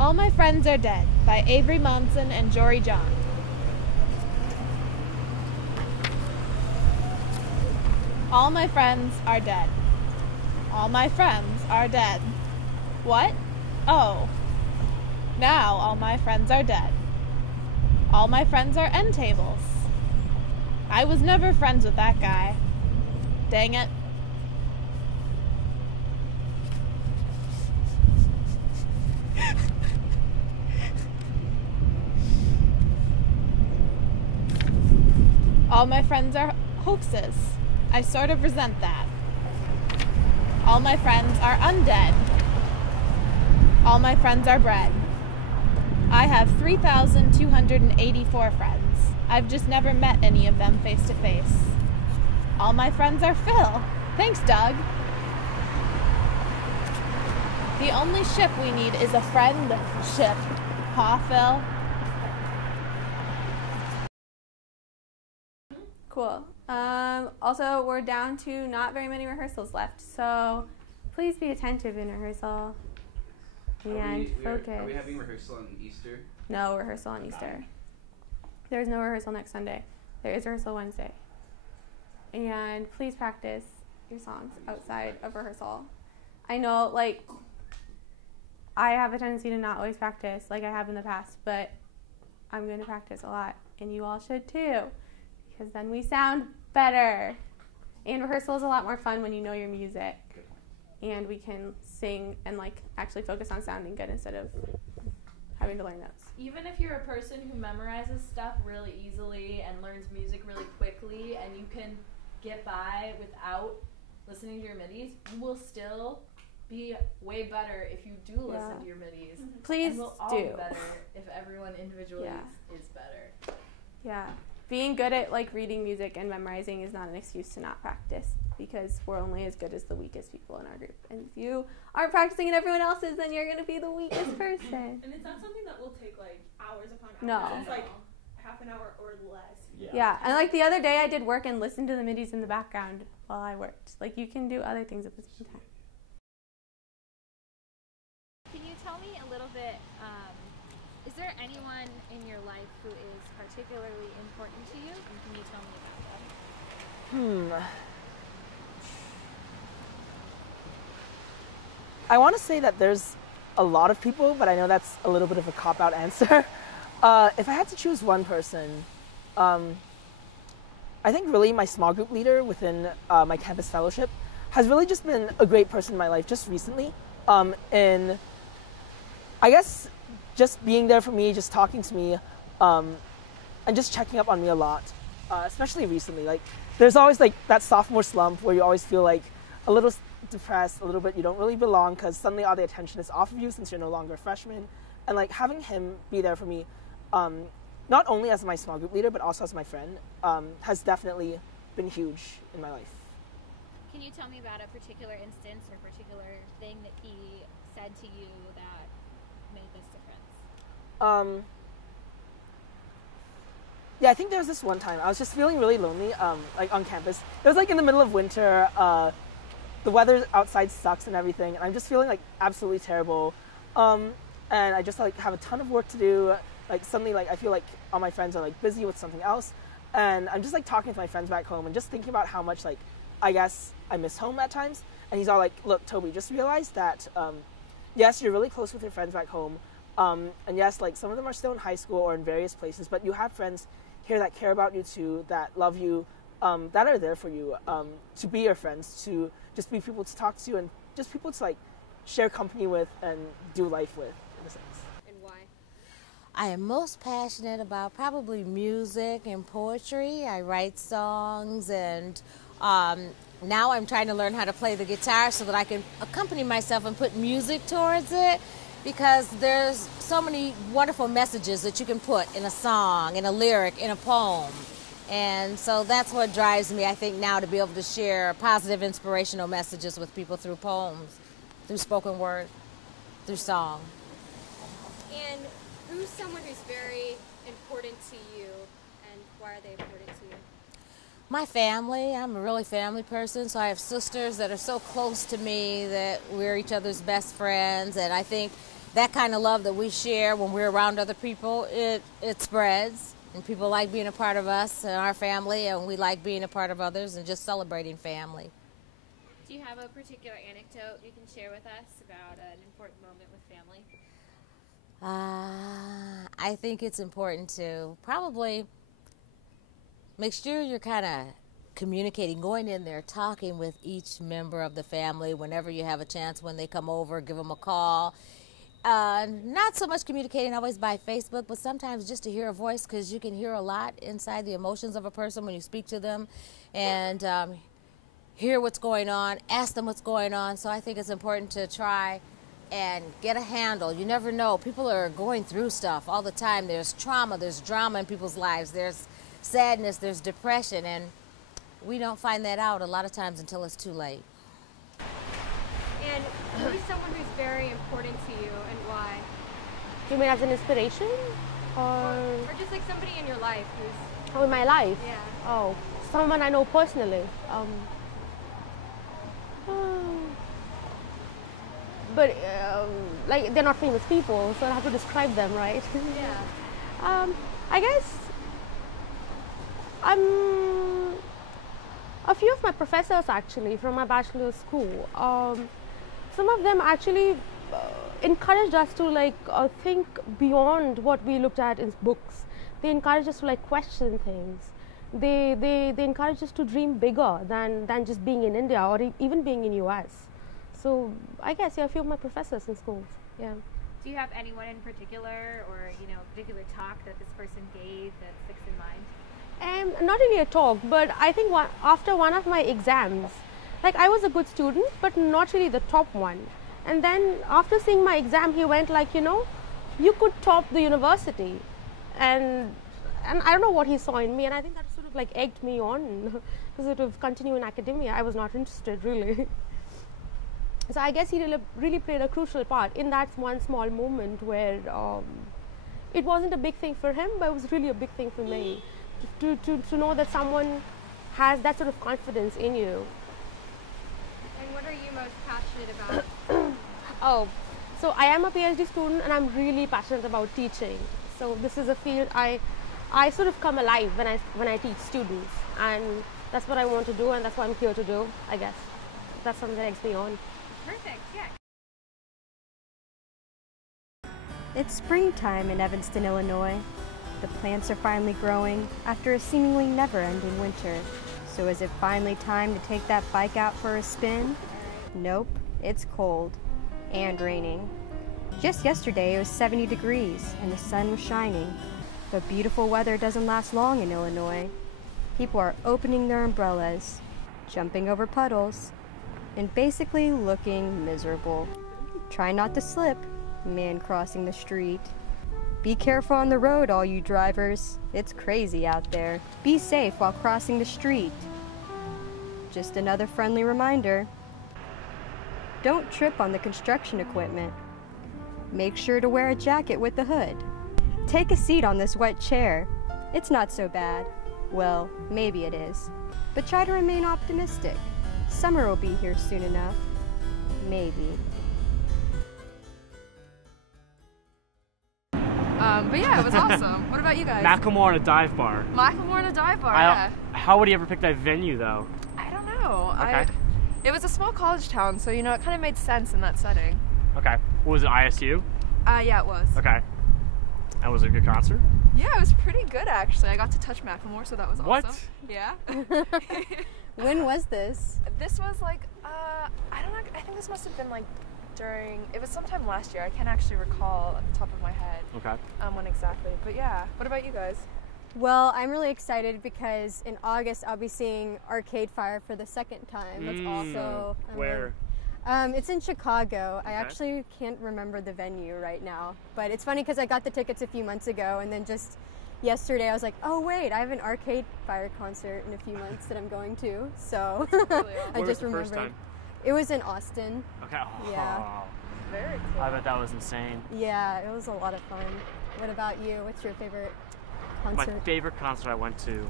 All My Friends Are Dead by Avery Monson and Jory John. All my friends are dead. All my friends are dead. What? Oh. Now all my friends are dead. All my friends are end tables. I was never friends with that guy. Dang it. All my friends are hoaxes. I sort of resent that. All my friends are undead. All my friends are bread. I have 3,284 friends. I've just never met any of them face to face. All my friends are Phil. Thanks, Doug. The only ship we need is a friendship. Huh, Phil? Cool. Also, we're down to not very many rehearsals left, so please be attentive in rehearsal and focus. Are we having rehearsal on Easter? No rehearsal on Easter. There's no rehearsal next Sunday. There is rehearsal Wednesday. And please practice your songs outside of rehearsal. I know, like, I have a tendency to not always practice like I have in the past, but I'm going to practice a lot, and you all should too, because then we sound better. And rehearsal is a lot more fun when you know your music, and we can sing and, like, actually focus on sounding good instead of having to learn notes. Even if you're a person who memorizes stuff really easily and learns music really quickly, and you can get by without listening to your midis, you will still be way better if you do listen to your midis. Please and we'll all be better if everyone individually is better. Yeah. Being good at, like, reading music and memorizing is not an excuse to not practice, because we're only as good as the weakest people in our group. And if you aren't practicing and everyone else is, then you're going to be the weakest person. And it's not something that will take, like, hours upon hours. No. It's, like, half an hour or less. Yeah. And, like, the other day I did work and listened to the midis in the background while I worked. Like, you can do other things at the same time. Can you tell me a little bit, is there anyone in your life who is particularly important to you? And can you tell me about them? I want to say that there's a lot of people, but I know that's a little bit of a cop-out answer. If I had to choose one person, I think really my small group leader within my campus fellowship has really just been a great person in my life just recently. And I guess just being there for me, just talking to me, and just checking up on me a lot, especially recently. Like, there's always, like, that sophomore slump where you always feel like a little depressed, a little bit you don't really belong, because suddenly all the attention is off of you since you're no longer a freshman. And, like, having him be there for me, not only as my small group leader but also as my friend, has definitely been huge in my life. Can you tell me about a particular instance or particular thing that he said to you that made this difference? Yeah, I think there was this one time I was just feeling really lonely, like, on campus. It was, like, in the middle of winter. The weather outside sucks and everything, and I'm just feeling, like, absolutely terrible. And I just, like, have a ton of work to do. Like, suddenly, like, I feel like all my friends are, like, busy with something else. And I'm just, like, talking to my friends back home and just thinking about how much, like, I guess I miss home at times. And he's all like, look, Toby, just realize that, yes, you're really close with your friends back home. And yes, like, some of them are still in high school or in various places, but you have friends here that care about you too, that love you, that are there for you, to be your friends, to just be people to talk to, and just people to, like, share company with and do life with, in a sense. And why? I am most passionate about probably music and poetry. I write songs, and now I'm trying to learn how to play the guitar so that I can accompany myself and put music towards it, because there's so many wonderful messages that you can put in a song, in a lyric, in a poem. And so that's what drives me, I think, now, to be able to share positive, inspirational messages with people through poems, through spoken word, through song. And who's someone who's very important to you, and why are they important to you? My family. I'm a really family person, so I have sisters that are so close to me that we're each other's best friends. And I think that kind of love that we share when we're around other people, it spreads. And people like being a part of us and our family, and we like being a part of others and just celebrating family. Do you have a particular anecdote you can share with us about an important moment with family? I think it's important to probably make sure you're kind of communicating, going in there, talking with each member of the family whenever you have a chance. When they come over, give them a call. Not so much communicating always by Facebook, but sometimes just to hear a voice, because you can hear a lot inside the emotions of a person when you speak to them, and hear what's going on, ask them what's going on. So I think it's important to try and get a handle. You never know. People are going through stuff all the time. There's trauma, there's drama in people's lives, there's sadness, there's depression, and we don't find that out a lot of times until it's too late. And who's someone who's very important to you and why? You mean as an inspiration? Or just like somebody in your life who's... oh, in my life? Yeah. Oh, someone I know personally. But like, they're not famous people, so I have to describe them, right? Yeah. I guess a few of my professors actually from my bachelor's school. Some of them actually encouraged us to think beyond what we looked at in books. They encouraged us to question things. They encouraged us to dream bigger than just being in India or even being in US. So I guess a few of my professors in schools. Yeah. Do you have anyone in particular, or particular talk that this person gave that sticks in mind? Not really a talk, but I think after one of my exams, I was a good student, but not really the top one. And then after seeing my exam, he went you could top the university. And I don't know what he saw in me, and I think that sort of egged me on to sort of continue in academia. I was not interested really. So I guess he really played a crucial part in that one small moment where it wasn't a big thing for him, but it was really a big thing for me. To know that someone has that sort of confidence in you. And what are you most passionate about? Oh, so I am a PhD student, and I'm really passionate about teaching. So this is a field I sort of come alive when I teach students, and that's what I want to do, and that's what I'm here to do, I guess. That's something that eggs me on. Perfect, yeah. It's springtime in Evanston, Illinois. The plants are finally growing after a seemingly never-ending winter. So is it finally time to take that bike out for a spin? Nope, it's cold and raining. Just yesterday it was 70 degrees and the sun was shining. But beautiful weather doesn't last long in Illinois. People are opening their umbrellas, jumping over puddles, and basically looking miserable. Try not to slip, man crossing the street. Be careful on the road, all you drivers. It's crazy out there. Be safe while crossing the street. Just another friendly reminder. Don't trip on the construction equipment. Make sure to wear a jacket with the hood. Take a seat on this wet chair. It's not so bad. Well, maybe it is. But try to remain optimistic. Summer will be here soon enough. Maybe. But yeah, it was awesome. What about you guys? Macklemore in a dive bar. Macklemore in a dive bar, yeah. How would he ever pick that venue, though? I don't know. Okay. It was a small college town, so, it kind of made sense in that setting. Okay. Was it ISU? Yeah, it was. Okay. And was it a good concert? Yeah, it was pretty good, actually. I got to touch Macklemore, so that was awesome. What? Yeah. When was this? This was I don't know, I think this must have been it was sometime last year. I can't actually recall at the top of my head. Okay. When exactly. But yeah, what about you guys? Well, I'm really excited because in August I'll be seeing Arcade Fire for the second time. That's also where? It's in Chicago. I actually can't remember the venue right now, but it's funny because I got the tickets a few months ago, and then just yesterday I was like, oh wait, I have an Arcade Fire concert in a few months that I'm going to. So Really awesome. I just remembered. First time? It was in Austin. Okay. Yeah. Very cool. I bet that was insane. Yeah, it was a lot of fun. What about you? What's your favorite concert? My favorite concert I went to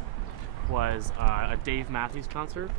was a Dave Matthews concert.